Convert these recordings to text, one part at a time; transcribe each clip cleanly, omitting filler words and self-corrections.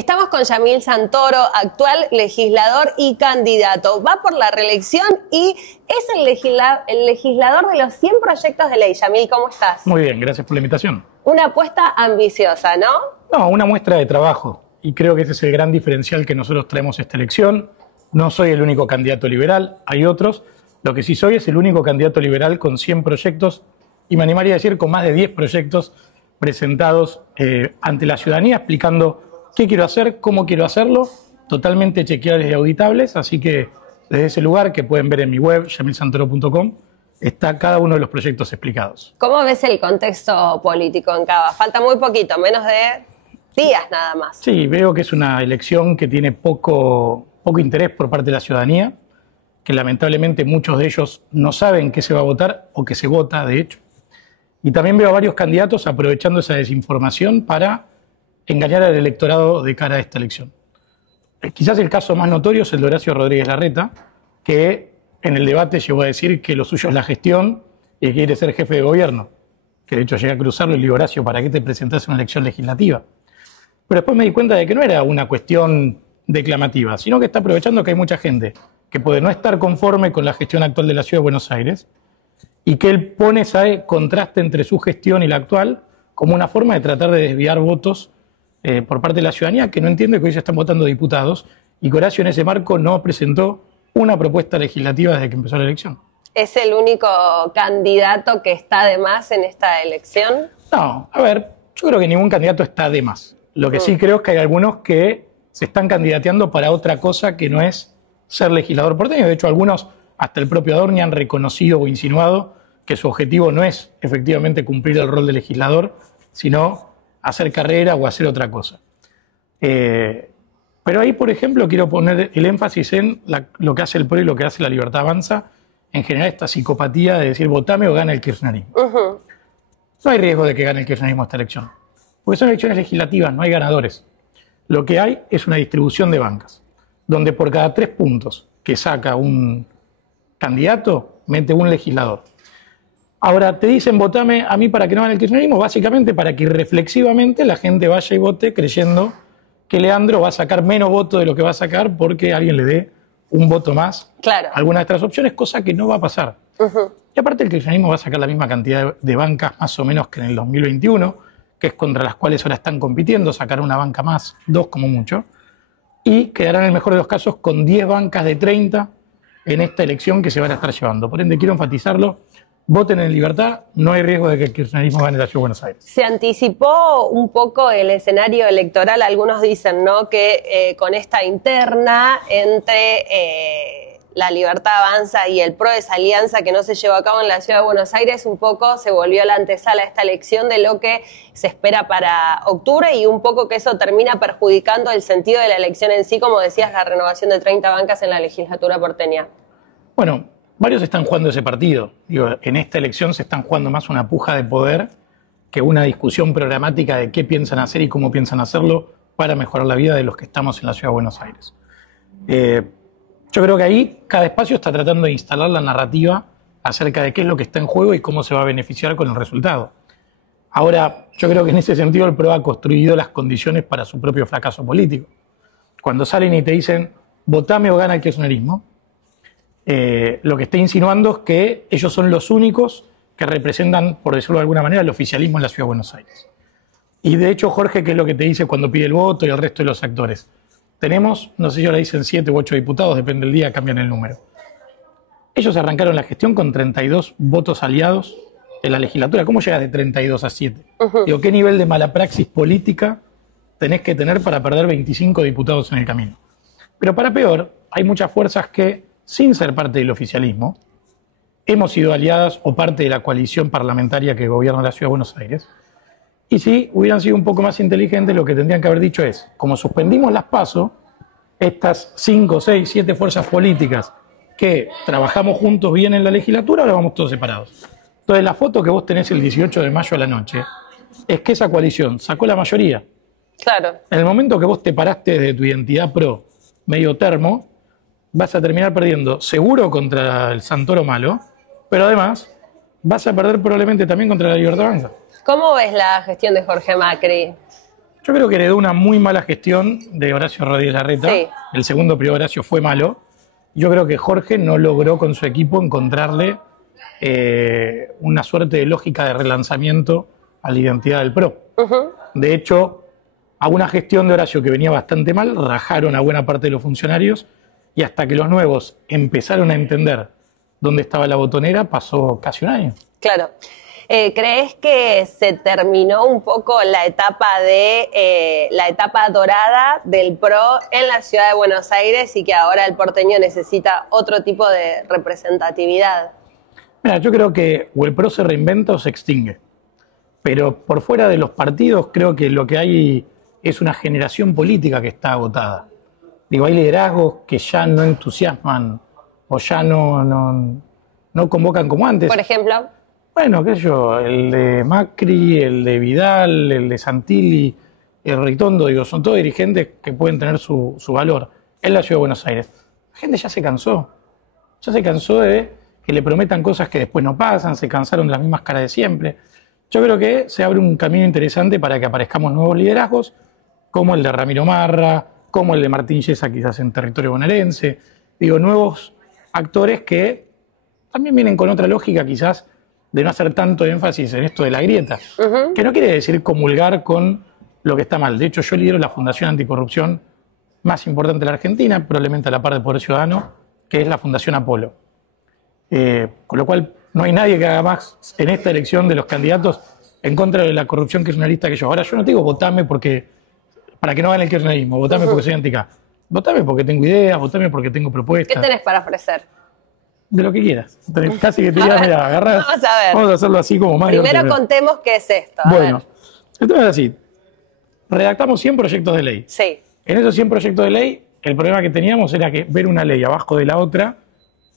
Estamos con Yamil Santoro, actual legislador y candidato. Va por la reelección y es el legislador de los 100 proyectos de ley. Yamil, ¿cómo estás? Muy bien, gracias por la invitación. Una apuesta ambiciosa, ¿no? No, una muestra de trabajo. Y creo que ese es el gran diferencial que nosotros traemos a esta elección. No soy el único candidato liberal, hay otros. Lo que sí soy es el único candidato liberal con 100 proyectos y me animaría a decir con más de 10 proyectos presentados ante la ciudadanía explicando qué quiero hacer, cómo quiero hacerlo, totalmente chequeables y auditables, así que desde ese lugar que pueden ver en mi web, yamilsantoro.com, está cada uno de los proyectos explicados. ¿Cómo ves el contexto político en Cava? Falta muy poquito, menos de días nada más. Sí, veo que es una elección que tiene poco interés por parte de la ciudadanía, que lamentablemente muchos de ellos no saben qué se va a votar o que se vota, de hecho. Y también veo a varios candidatos aprovechando esa desinformación para engañar al electorado de cara a esta elección. Quizás el caso más notorio es el de Horacio Rodríguez Larreta, que en el debate llegó a decir que lo suyo es la gestión y que quiere ser jefe de gobierno. Que de hecho llegué a cruzarlo y le digo, Horacio, ¿para qué te presentás en una elección legislativa? Pero después me di cuenta de que no era una cuestión declamativa, sino que está aprovechando que hay mucha gente que puede no estar conforme con la gestión actual de la Ciudad de Buenos Aires y que él pone ese contraste entre su gestión y la actual como una forma de tratar de desviar votos por parte de la ciudadanía que no entiende que hoy se están votando diputados y que Horacio en ese marco no presentó una propuesta legislativa desde que empezó la elección. ¿Es el único candidato que está de más en esta elección? No, a ver, yo creo que ningún candidato está de más. Lo que sí creo es que hay algunos que se están candidateando para otra cosa que no es ser legislador porteño. De hecho, algunos, hasta el propio Adorni, han reconocido o insinuado que su objetivo no es efectivamente cumplir el rol de legislador, sino hacer carrera o hacer otra cosa. Pero ahí, por ejemplo, quiero poner el énfasis en lo que hace el PRO y lo que hace la Libertad Avanza, en general esta psicopatía de decir votame o gana el kirchnerismo. No hay riesgo de que gane el kirchnerismo esta elección, porque son elecciones legislativas, no hay ganadores. Lo que hay es una distribución de bancas, donde por cada 3 puntos que saca un candidato, mete un legislador. Ahora, te dicen votame a mí para que no gane el kirchnerismo, básicamente para que irreflexivamente la gente vaya y vote creyendo que Leandro va a sacar menos votos de lo que va a sacar porque alguien le dé un voto más a alguna de estas opciones, cosa que no va a pasar. Y aparte el kirchnerismo va a sacar la misma cantidad de bancas más o menos que en el 2021, que es contra las cuales ahora están compitiendo, sacar una banca más, 2 como mucho, y quedarán en el mejor de los casos con 10 bancas de 30 en esta elección que se van a estar llevando. Por ende, quiero enfatizarlo, voten en libertad, no hay riesgo de que el kirchnerismo gane la Ciudad de Buenos Aires. Se anticipó un poco el escenario electoral, algunos dicen, ¿no?, que con esta interna entre la Libertad Avanza y el PRO, esa alianza que no se llevó a cabo en la Ciudad de Buenos Aires, un poco se volvió la antesala a esta elección de lo que se espera para octubre y un poco que eso termina perjudicando el sentido de la elección en sí, como decías, la renovación de 30 bancas en la legislatura porteña. Bueno, varios están jugando ese partido. Digo, en esta elección se están jugando más una puja de poder que una discusión programática de qué piensan hacer y cómo piensan hacerlo para mejorar la vida de los que estamos en la Ciudad de Buenos Aires. Yo creo que ahí cada espacio está tratando de instalar la narrativa acerca de qué es lo que está en juego y cómo se va a beneficiar con el resultado. Ahora, yo creo que en ese sentido el PRO ha construido las condiciones para su propio fracaso político. Cuando salen y te dicen, votame o gana el kirchnerismo, lo que está insinuando es que ellos son los únicos que representan, por decirlo de alguna manera, el oficialismo en la Ciudad de Buenos Aires. Y de hecho, Jorge, ¿qué es lo que te dice cuando pide el voto y el resto de los actores? Tenemos, no sé si ahora dicen 7 u 8 diputados, depende del día, cambian el número. Ellos arrancaron la gestión con 32 votos aliados en la legislatura. ¿Cómo llegas de 32 a 7? Digo, ¿qué nivel de mala praxis política tenés que tener para perder 25 diputados en el camino? Pero para peor, hay muchas fuerzas que, sin ser parte del oficialismo, hemos sido aliadas o parte de la coalición parlamentaria que gobierna la Ciudad de Buenos Aires. Y si hubieran sido un poco más inteligentes, lo que tendrían que haber dicho es, como suspendimos las PASO, estas 5, 6, 7 fuerzas políticas que trabajamos juntos bien en la legislatura, ahora vamos todos separados. Entonces la foto que vos tenés el 18 de mayo a la noche es que esa coalición sacó la mayoría. Claro. En el momento que vos te paraste desde tu identidad PRO medio termo, vas a terminar perdiendo seguro contra el Santoro malo, pero además vas a perder probablemente también contra la Libertad Avanza. ¿Cómo ves la gestión de Jorge Macri? Yo creo que heredó una muy mala gestión de Horacio Rodríguez Larreta. Sí. El segundo periodo de Horacio fue malo. Yo creo que Jorge no logró con su equipo encontrarle una suerte de lógica de relanzamiento a la identidad del PRO. De hecho, a una gestión de Horacio que venía bastante mal, rajaron a buena parte de los funcionarios y hasta que los nuevos empezaron a entender dónde estaba la botonera, pasó casi un año. Claro. ¿Crees que se terminó un poco la etapa dorada del PRO en la ciudad de Buenos Aires y que ahora el porteño necesita otro tipo de representatividad? Mira, yo creo que o el PRO se reinventa o se extingue. Pero por fuera de los partidos creo que lo que hay es una generación política que está agotada. Digo, hay liderazgos que ya no entusiasman o ya no convocan como antes. Por ejemplo. Bueno, qué sé yo, el de Macri, el de Vidal, el de Santilli, el Ritondo, digo, son todos dirigentes que pueden tener su valor en la ciudad de Buenos Aires. La gente ya se cansó de que le prometan cosas que después no pasan, se cansaron de las mismas caras de siempre. Yo creo que se abre un camino interesante para que aparezcamos nuevos liderazgos, como el de Ramiro Marra, como el de Martín Yesa quizás en territorio bonaerense. Digo, nuevos actores que también vienen con otra lógica quizás de no hacer tanto énfasis en esto de la grieta, que no quiere decir comulgar con lo que está mal. De hecho, yo lidero la Fundación Anticorrupción más importante de la Argentina, probablemente a la par de Poder Ciudadano, que es la Fundación Apolo. Con lo cual, no hay nadie que haga más en esta elección de los candidatos en contra de la corrupción kirchnerista que yo. Ahora, yo no te digo votame para que no gane el kirchnerismo, votame porque soy anti-K. Votame porque tengo ideas, votame porque tengo propuestas. ¿Qué tenés para ofrecer? De lo que quieras. Casi que te digas, mira, agarrás. Vamos a ver. Vamos a hacerlo así como más. Primero contemos qué es esto. Bueno, entonces así. Redactamos 100 proyectos de ley. Sí. En esos 100 proyectos de ley, el problema que teníamos era que ver una ley abajo de la otra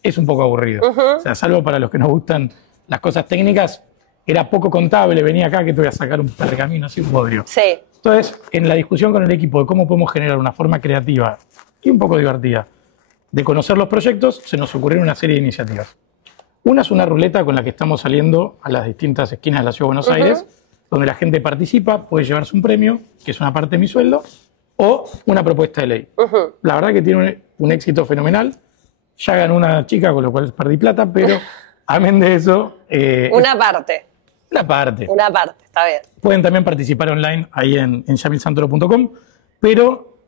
es un poco aburrido. O sea, salvo para los que nos gustan las cosas técnicas, era poco contable. Venía acá que te voy a sacar un pergamino así, un bodrio. Sí. Entonces, en la discusión con el equipo de cómo podemos generar una forma creativa y un poco divertida de conocer los proyectos, se nos ocurrieron una serie de iniciativas. Una es una ruleta con la que estamos saliendo a las distintas esquinas de la Ciudad de Buenos Aires, donde la gente participa, puede llevarse un premio, que es una parte de mi sueldo, o una propuesta de ley. La verdad que tiene un éxito fenomenal. Ya ganó una chica, con lo cual perdí plata, pero amén de eso... Una parte. Una parte. Una parte, está bien. Pueden también participar online ahí en yamilsantoro.com, pero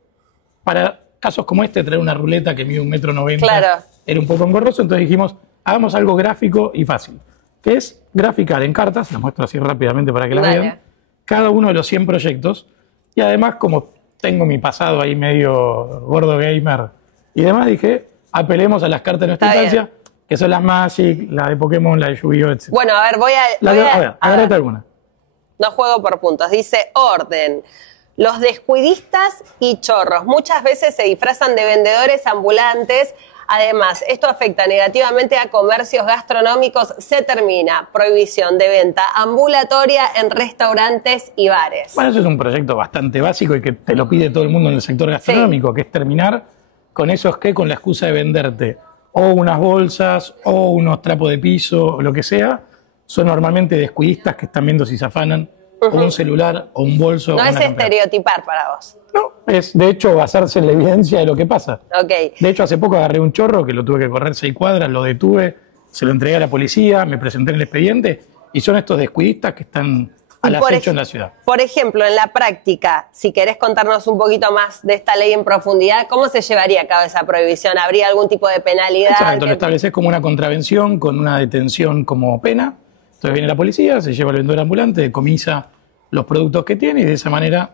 para casos como este, traer una ruleta que mide 1,90 m Claro. era un poco engorroso, entonces dijimos, hagamos algo gráfico y fácil, que es graficar en cartas, las muestro así rápidamente para que las Dale. vean, cada uno de los 100 proyectos, y además, como tengo mi pasado ahí medio gordo gamer y demás, dije, apelemos a las cartas de nuestra Está infancia, que son las Magic, la de Pokémon, la de Yu-Gi-Oh!, etc. Bueno, a ver, a ver, agárrate alguna. No juego por puntos. Dice orden. Los descuidistas y chorros muchas veces se disfrazan de vendedores ambulantes. Además, esto afecta negativamente a comercios gastronómicos. Se termina. Prohibición de venta ambulatoria en restaurantes y bares. Bueno, eso es un proyecto bastante básico y que te lo pide todo el mundo en el sector gastronómico, que es terminar con esos que con la excusa de venderte o unas bolsas o unos trapos de piso o lo que sea, son normalmente descuidistas que están viendo si se afanan o un celular o un bolso. No o es una campera. estereotipar para vos. No, es de hecho basarse en la evidencia de lo que pasa. Ok. De hecho, hace poco agarré un chorro que lo tuve que correr 6 cuadras, lo detuve, se lo entregué a la policía, me presenté en el expediente y son estos descuidistas que están al acecho en la ciudad. Por ejemplo, en la práctica, si querés contarnos un poquito más de esta ley en profundidad, ¿cómo se llevaría a cabo esa prohibición? ¿Habría algún tipo de penalidad? Exacto, lo estableces como una contravención con una detención como pena. Entonces viene la policía, se lleva al vendedor ambulante, decomisa los productos que tiene y de esa manera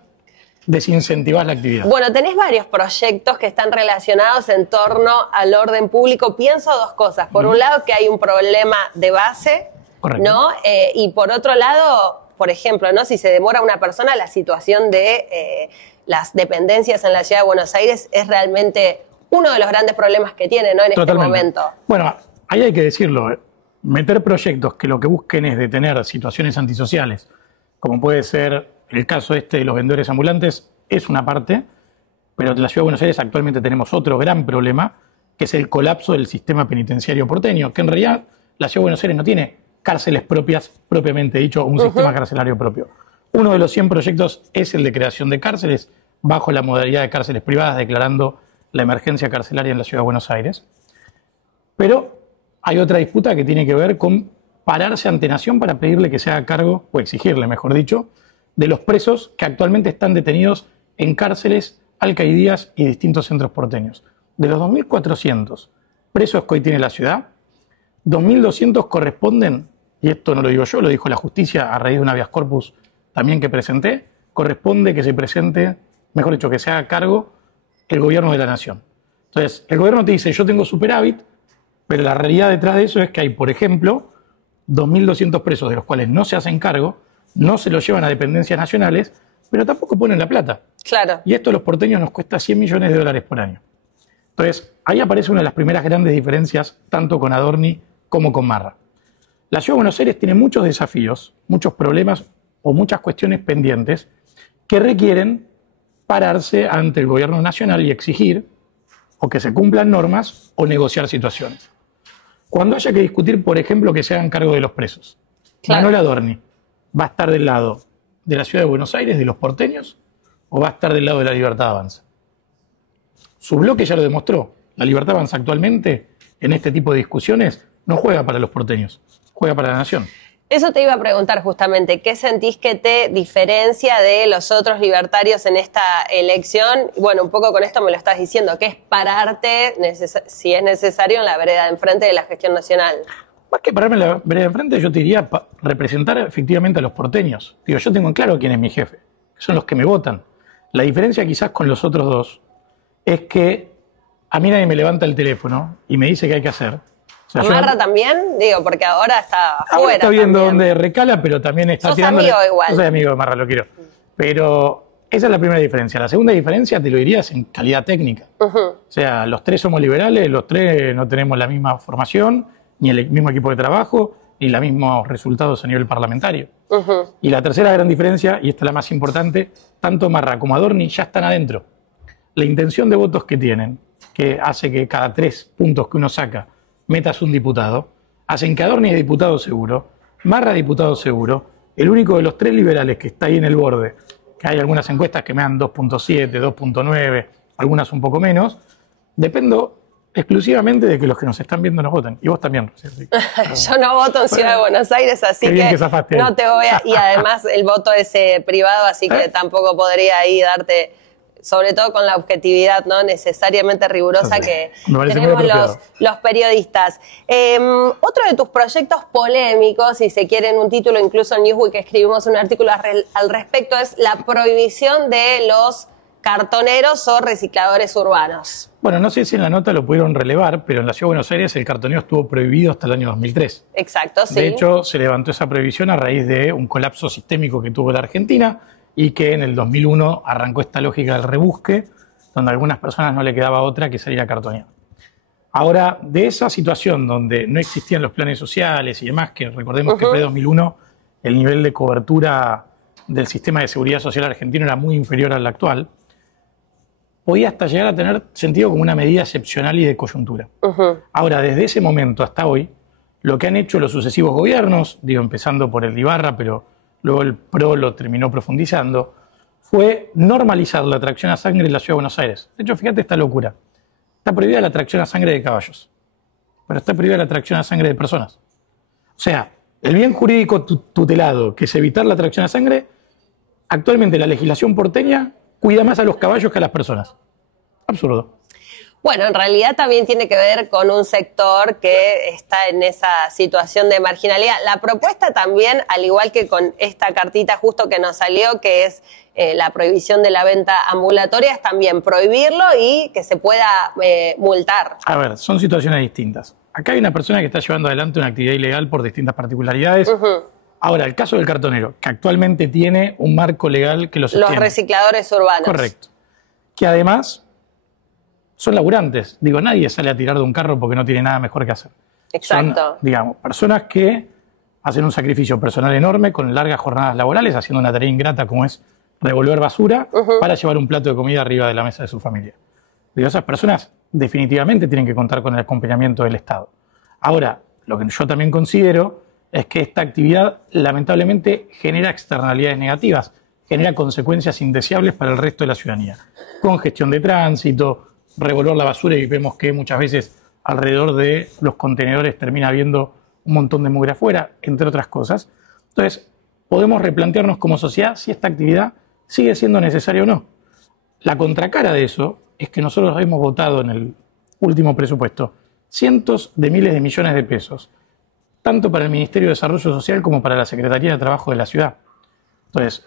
desincentivás la actividad. Bueno, tenés varios proyectos que están relacionados en torno al orden público. Pienso dos cosas. Por un lado, que hay un problema de base, Correcto. ¿no? Y por otro lado, por ejemplo, ¿no? Si se demora una persona, la situación de las dependencias en la ciudad de Buenos Aires es realmente uno de los grandes problemas que tiene, ¿no? En Totalmente. este momento. Bueno, ahí hay que decirlo. Meter proyectos que lo que busquen es detener situaciones antisociales, como puede ser el caso este de los vendedores ambulantes, es una parte, pero en la Ciudad de Buenos Aires actualmente tenemos otro gran problema, que es el colapso del sistema penitenciario porteño, que en realidad la Ciudad de Buenos Aires no tiene cárceles propias, propiamente dicho, un sistema carcelario propio. Uno de los 100 proyectos es el de creación de cárceles, bajo la modalidad de cárceles privadas, declarando la emergencia carcelaria en la Ciudad de Buenos Aires. Pero hay otra disputa que tiene que ver con pararse ante Nación para pedirle que se haga cargo, o exigirle, mejor dicho, de los presos que actualmente están detenidos en cárceles, alcaidías y distintos centros porteños. De los 2.400 presos que hoy tiene la ciudad, 2.200 corresponden, y esto no lo digo yo, lo dijo la justicia a raíz de un habeas corpus también que presenté, corresponde que se presente, mejor dicho, que se haga cargo el gobierno de la nación. Entonces, el gobierno te dice, yo tengo superávit, pero la realidad detrás de eso es que hay, por ejemplo, 2.200 presos de los cuales no se hacen cargo, no se los llevan a dependencias nacionales, pero tampoco ponen la plata. Claro. Y esto a los porteños nos cuesta 100 millones de dólares por año. Entonces, ahí aparece una de las primeras grandes diferencias, tanto con Adorni como con Marra. La Ciudad de Buenos Aires tiene muchos desafíos, muchos problemas o muchas cuestiones pendientes que requieren pararse ante el gobierno nacional y exigir o que se cumplan normas o negociar situaciones. Cuando haya que discutir, por ejemplo, que se hagan cargo de los presos, claro, Manuel Adorni va a estar del lado de la Ciudad de Buenos Aires, de los porteños, o va a estar del lado de la Libertad Avanza. Su bloque ya lo demostró. La Libertad Avanza actualmente, en este tipo de discusiones, no juega para los porteños, juega para la nación. Eso te iba a preguntar justamente, ¿qué sentís que te diferencia de los otros libertarios en esta elección? Bueno, un poco con esto me lo estás diciendo, que es pararte, si es necesario, en la vereda de enfrente de la gestión nacional. Más que pararme en la vereda de enfrente, yo te diría representar efectivamente a los porteños. Digo, yo tengo en claro quién es mi jefe, que son los que me votan. La diferencia quizás con los otros dos es que a mí nadie me levanta el teléfono y me dice qué hay que hacer. O sea, Marra también, digo, porque ahora está afuera. Ahora está viendo también dónde recala, pero también está sos tirándole. amigo igual. Yo soy amigo de Marra, lo quiero. Pero esa es la primera diferencia. La segunda diferencia, te lo diría, es en calidad técnica. O sea, los tres somos liberales, los tres no tenemos la misma formación, ni el mismo equipo de trabajo, ni los mismos resultados a nivel parlamentario. Y la tercera gran diferencia, y esta es la más importante, tanto Marra como Adorni ya están adentro. La intención de votos que tienen, que hace que cada 3 puntos que uno saca metas un diputado, hacen que Adorni es diputado seguro, Marra diputado seguro, el único de los 3 liberales que está ahí en el borde, que hay algunas encuestas que me dan 2.7, 2.9, algunas un poco menos, dependo exclusivamente de que los que nos están viendo nos voten. Y vos también. Yo no voto en Ciudad de Buenos Aires, así que no te voy a... Y además el voto es privado, así que tampoco podría ahí darte... Sobre todo con la objetividad no necesariamente rigurosa que tenemos los periodistas. Otro de tus proyectos polémicos, si se quiere en un título, incluso en Newsweek escribimos un artículo al respecto, es la prohibición de los cartoneros o recicladores urbanos. Bueno, no sé si en la nota lo pudieron relevar, pero en la Ciudad de Buenos Aires el cartoneo estuvo prohibido hasta el año 2003. Exacto, sí. De hecho, se levantó esa prohibición a raíz de un colapso sistémico que tuvo la Argentina, y que en el 2001 arrancó esta lógica del rebusque, donde a algunas personas no le quedaba otra que salir a cartonear. Ahora, de esa situación donde no existían los planes sociales y demás, que recordemos que pre-2001 el nivel de cobertura del sistema de seguridad social argentino era muy inferior al actual, podía hasta llegar a tener sentido como una medida excepcional y de coyuntura. Ahora, desde ese momento hasta hoy, lo que han hecho los sucesivos gobiernos, digo, empezando por el de Ibarra, pero luego el PRO lo terminó profundizando, fue normalizar la tracción a sangre en la Ciudad de Buenos Aires. De hecho, fíjate esta locura. Está prohibida la tracción a sangre de caballos, pero está prohibida la tracción a sangre de personas. O sea, el bien jurídico tutelado, que es evitar la tracción a sangre, actualmente la legislación porteña cuida más a los caballos que a las personas. Absurdo. Bueno, en realidad también tiene que ver con un sector que está en esa situación de marginalidad. La propuesta también, al igual que con esta cartita justo que nos salió, que es la prohibición de la venta ambulatoria, es también prohibirlo y que se pueda multar. A ver, son situaciones distintas. Acá hay una persona que está llevando adelante una actividad ilegal por distintas particularidades. Ahora, el caso del cartonero, que actualmente tiene un marco legal que lo sostiene. Los recicladores urbanos. Correcto. Que además son laburantes. Digo, nadie sale a tirar de un carro porque no tiene nada mejor que hacer. Exacto. Son, digamos, personas que hacen un sacrificio personal enorme con largas jornadas laborales, haciendo una tarea ingrata como es revolver basura para llevar un plato de comida arriba de la mesa de su familia. Digo, esas personas definitivamente tienen que contar con el acompañamiento del Estado. Ahora, lo que yo también considero es que esta actividad lamentablemente genera externalidades negativas, genera consecuencias indeseables para el resto de la ciudadanía. Congestión de tránsito, revolver la basura, y vemos que muchas veces alrededor de los contenedores termina habiendo un montón de mugre afuera, entre otras cosas. Entonces, podemos replantearnos como sociedad si esta actividad sigue siendo necesaria o no. La contracara de eso es que nosotros hemos votado en el último presupuesto cientos de miles de millones de pesos, tanto para el Ministerio de Desarrollo Social como para la Secretaría de Trabajo de la ciudad. Entonces,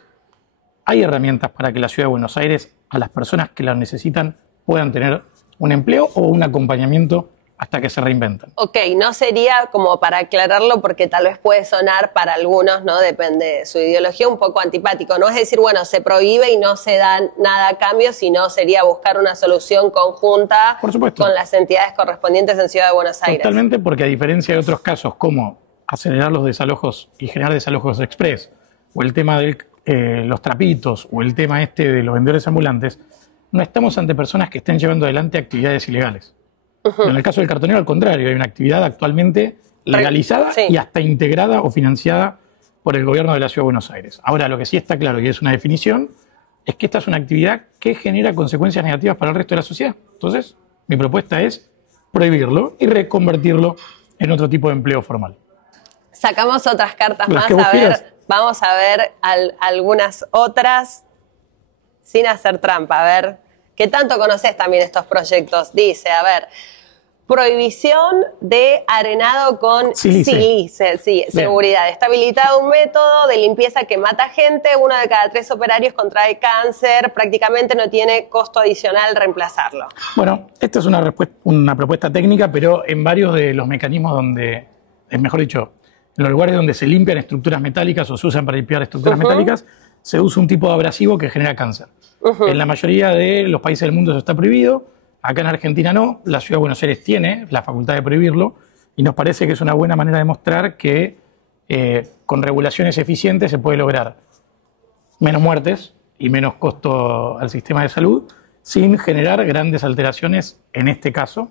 hay herramientas para que la Ciudad de Buenos Aires, a las personas que las necesitan, puedan tener un empleo o un acompañamiento hasta que se reinventan. Ok, no sería, como para aclararlo, porque tal vez puede sonar para algunos, ¿no? Depende de su ideología, un poco antipático. No es decir, bueno, se prohíbe y no se da nada a cambio, sino sería buscar una solución conjunta con las entidades correspondientes en Ciudad de Buenos Aires. Totalmente, porque a diferencia de otros casos como acelerar los desalojos y generar desalojos express, o el tema de los trapitos, o el tema de los vendedores ambulantes, no estamos ante personas que estén llevando adelante actividades ilegales. En el caso del cartonero, al contrario, hay una actividad actualmente legalizada y hasta integrada o financiada por el gobierno de la Ciudad de Buenos Aires. Ahora, lo que sí está claro, y es una definición, es que esta es una actividad que genera consecuencias negativas para el resto de la sociedad. Entonces, mi propuesta es prohibirlo y reconvertirlo en otro tipo de empleo formal. Sacamos otras cartas más, a ver, vamos a ver algunas otras sin hacer trampa, a ver, ¿qué tanto conoces también estos proyectos? Dice, a ver, prohibición de arenado con sílice, sí, seguridad. Está habilitado un método de limpieza que mata gente, 1 de cada 3 operarios contrae cáncer, prácticamente no tiene costo adicional reemplazarlo. Bueno, esta es una propuesta técnica, pero en varios de los mecanismos donde, mejor dicho, en los lugares donde se limpian estructuras metálicas o se usan para limpiar estructuras metálicas, se usa un tipo de abrasivo que genera cáncer. En la mayoría de los países del mundo eso está prohibido. Acá en Argentina no, la Ciudad de Buenos Aires tiene la facultad de prohibirlo y nos parece que es una buena manera de mostrar que con regulaciones eficientes se puede lograr menos muertes y menos costo al sistema de salud sin generar grandes alteraciones, en este caso,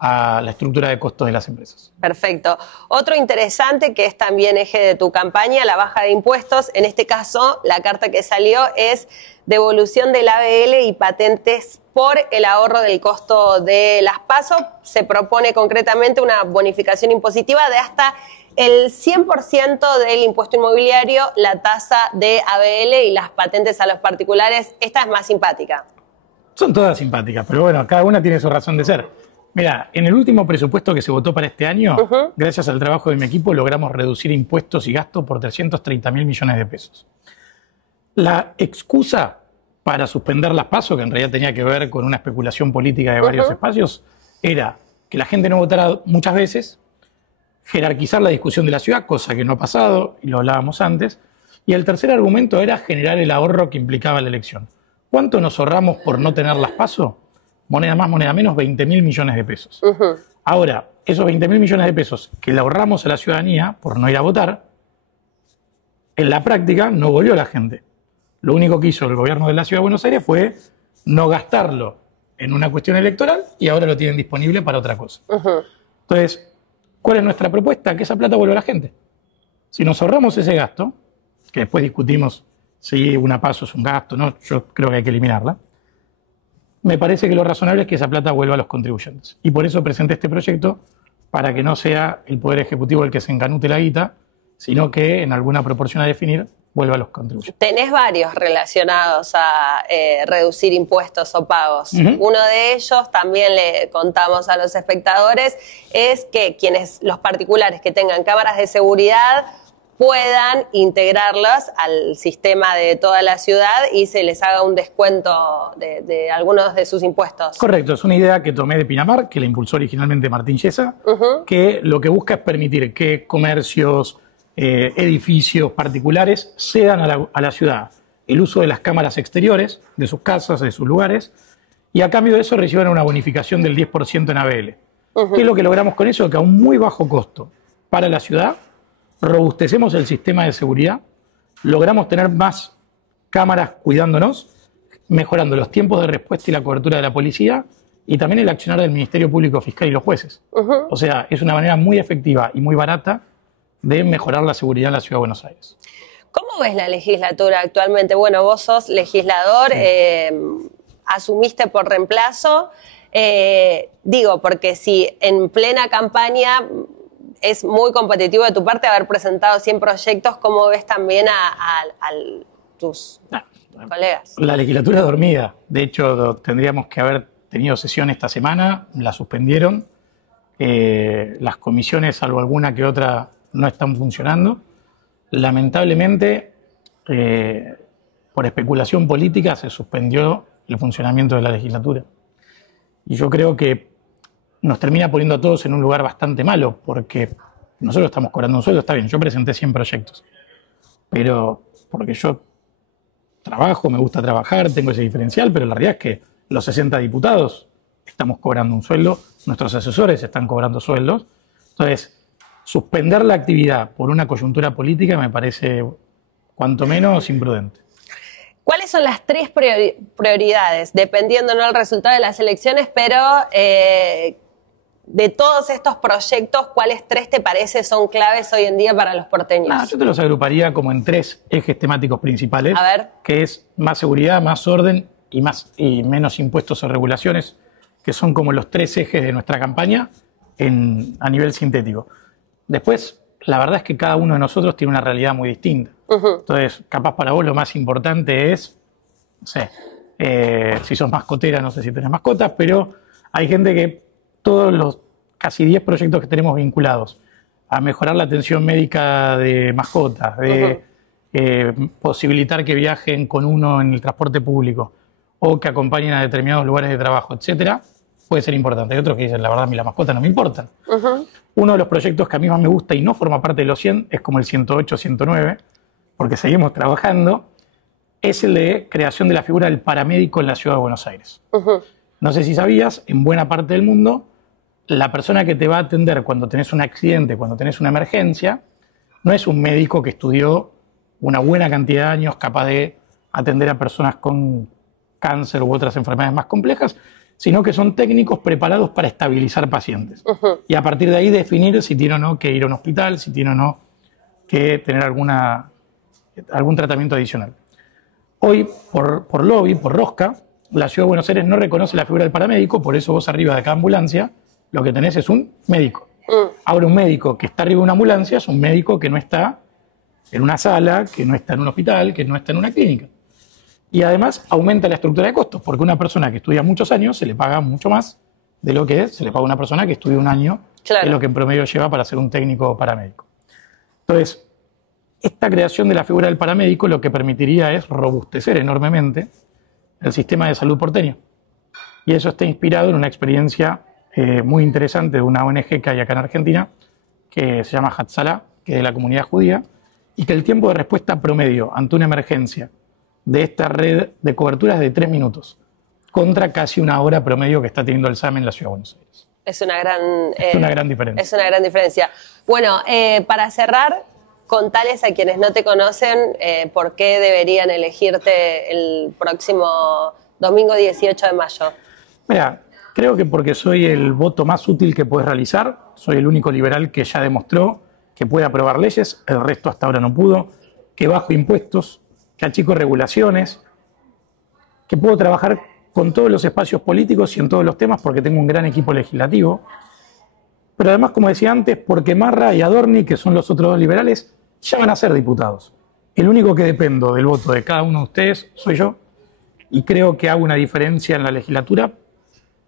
a la estructura de costos de las empresas. Perfecto. Otro interesante que es también eje de tu campaña, la baja de impuestos. En este caso, la carta que salió es devolución del ABL y patentes por el ahorro del costo de las PASO. Se propone concretamente una bonificación impositiva de hasta el 100% del impuesto inmobiliario, la tasa de ABL y las patentes a los particulares. Esta es más simpática. Son todas simpáticas, pero bueno, cada una tiene su razón de ser. Mira, en el último presupuesto que se votó para este año, gracias al trabajo de mi equipo, logramos reducir impuestos y gastos por 330.000 millones de pesos. La excusa para suspender las PASO, que en realidad tenía que ver con una especulación política de varios espacios, era que la gente no votara muchas veces, jerarquizar la discusión de la ciudad, cosa que no ha pasado, y lo hablábamos antes, y el tercer argumento era generar el ahorro que implicaba la elección. ¿Cuánto nos ahorramos por no tener las PASO? Moneda más, moneda menos, 20.000 millones de pesos. Ahora, esos 20.000 millones de pesos que le ahorramos a la ciudadanía por no ir a votar, en la práctica no volvió la gente. Lo único que hizo el gobierno de la Ciudad de Buenos Aires fue no gastarlo en una cuestión electoral y ahora lo tienen disponible para otra cosa. Entonces, ¿cuál es nuestra propuesta? Que esa plata vuelva a la gente. Si nos ahorramos ese gasto, que después discutimos si una PASO es un gasto, no, yo creo que hay que eliminarla, me parece que lo razonable es que esa plata vuelva a los contribuyentes. Y por eso presenté este proyecto, para que no sea el Poder Ejecutivo el que se encanute la guita, sino que en alguna proporción a definir vuelva a los contribuyentes. Tenés varios relacionados a reducir impuestos o pagos. Uno de ellos, también le contamos a los espectadores, es que los particulares que tengan cámaras de seguridad puedan integrarlas al sistema de toda la ciudad y se les haga un descuento de algunos de sus impuestos. Correcto, es una idea que tomé de Pinamar, que la impulsó originalmente Martín Yesa, que lo que busca es permitir que comercios, edificios particulares cedan a la ciudad el uso de las cámaras exteriores de sus casas, de sus lugares, y a cambio de eso reciban una bonificación del 10% en ABL. ¿Qué es lo que logramos con eso? Que a un muy bajo costo para la ciudad robustecemos el sistema de seguridad, logramos tener más cámaras cuidándonos, mejorando los tiempos de respuesta y la cobertura de la policía y también el accionar del Ministerio Público Fiscal y los jueces. O sea, es una manera muy efectiva y muy barata de mejorar la seguridad en la Ciudad de Buenos Aires. ¿Cómo ves la legislatura actualmente? Bueno, vos sos legislador, Sí. asumiste por reemplazo. Digo, porque si en plena campaña es muy competitivo de tu parte haber presentado 100 proyectos, ¿cómo ves también a tus colegas? La legislatura dormida. De hecho, tendríamos que haber tenido sesión esta semana, la suspendieron. Las comisiones, salvo alguna que otra, no están funcionando. Lamentablemente, por especulación política, se suspendió el funcionamiento de la legislatura. Y yo creo que nos termina poniendo a todos en un lugar bastante malo, porque nosotros estamos cobrando un sueldo, está bien, yo presenté 100 proyectos, pero porque yo trabajo, me gusta trabajar, tengo ese diferencial, pero la realidad es que los 60 diputados estamos cobrando un sueldo, nuestros asesores están cobrando sueldos. Entonces, suspender la actividad por una coyuntura política me parece cuanto menos imprudente. ¿Cuáles son las 3 prioridades, dependiendo no del resultado de las elecciones, pero de todos estos proyectos, cuáles 3 te parece son claves hoy en día para los porteños? Yo te los agruparía como en 3 ejes temáticos principales, A ver. Que es más seguridad, más orden y menos impuestos o regulaciones, que son como los 3 ejes de nuestra campaña a nivel sintético. Después, la verdad es que cada uno de nosotros tiene una realidad muy distinta. Entonces, capaz para vos lo más importante es, no sé, si sos mascotera, no sé si tenés mascotas, pero hay gente que todos los casi 10 proyectos que tenemos vinculados a mejorar la atención médica de mascotas, de posibilitar que viajen con uno en el transporte público o que acompañen a determinados lugares de trabajo, etcétera, puede ser importante. Hay otros que dicen, la verdad, a mí las mascotas no me importan. Uno de los proyectos que a mí más me gusta y no forma parte de los 100 es como el 108, 109, porque seguimos trabajando, es el de creación de la figura del paramédico en la Ciudad de Buenos Aires. No sé si sabías, en buena parte del mundo, la persona que te va a atender cuando tenés un accidente, cuando tenés una emergencia, no es un médico que estudió una buena cantidad de años capaz de atender a personas con cáncer u otras enfermedades más complejas, sino que son técnicos preparados para estabilizar pacientes. Y a partir de ahí definir si tiene o no que ir a un hospital, si tiene o no que tener algún tratamiento adicional. Hoy, por lobby, por rosca, la Ciudad de Buenos Aires no reconoce la figura del paramédico, por eso vos arriba de cada ambulancia lo que tenés es un médico. Ahora, un médico que está arriba de una ambulancia es un médico que no está en una sala, que no está en un hospital, que no está en una clínica. Y además aumenta la estructura de costos, porque una persona que estudia muchos años se le paga mucho más de lo que se le paga a una persona que estudia un año, claro, que es lo que en promedio lleva para ser un técnico paramédico. Entonces, esta creación de la figura del paramédico lo que permitiría es robustecer enormemente el sistema de salud porteño. Y eso está inspirado en una experiencia muy interesante de una ONG que hay acá en Argentina, que se llama Hatzalah, que es de la comunidad judía, y que el tiempo de respuesta promedio ante una emergencia de esta red de cobertura es de 3 minutos, contra casi 1 hora promedio que está teniendo el SAME en la Ciudad de Buenos Aires. Es una gran diferencia. Es una gran diferencia. Bueno, para cerrar, contales a quienes no te conocen por qué deberían elegirte el próximo domingo 18 de mayo. Mira, creo que porque soy el voto más útil que puedes realizar, soy el único liberal que ya demostró que puede aprobar leyes, el resto hasta ahora no pudo, que bajo impuestos, que achico regulaciones, que puedo trabajar con todos los espacios políticos y en todos los temas porque tengo un gran equipo legislativo. Pero además, como decía antes, porque Marra y Adorni, que son los otros 2 liberales, ya van a ser diputados. El único que dependo del voto de cada uno de ustedes soy yo, y creo que hago una diferencia en la legislatura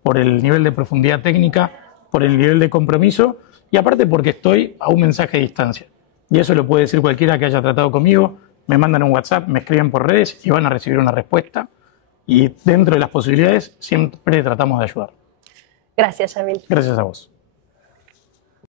por el nivel de profundidad técnica, por el nivel de compromiso, y aparte porque estoy a un mensaje de distancia. Y eso lo puede decir cualquiera que haya tratado conmigo. Me mandan un WhatsApp, me escriben por redes y van a recibir una respuesta. Y dentro de las posibilidades siempre tratamos de ayudar. Gracias, Yamil. Gracias a vos.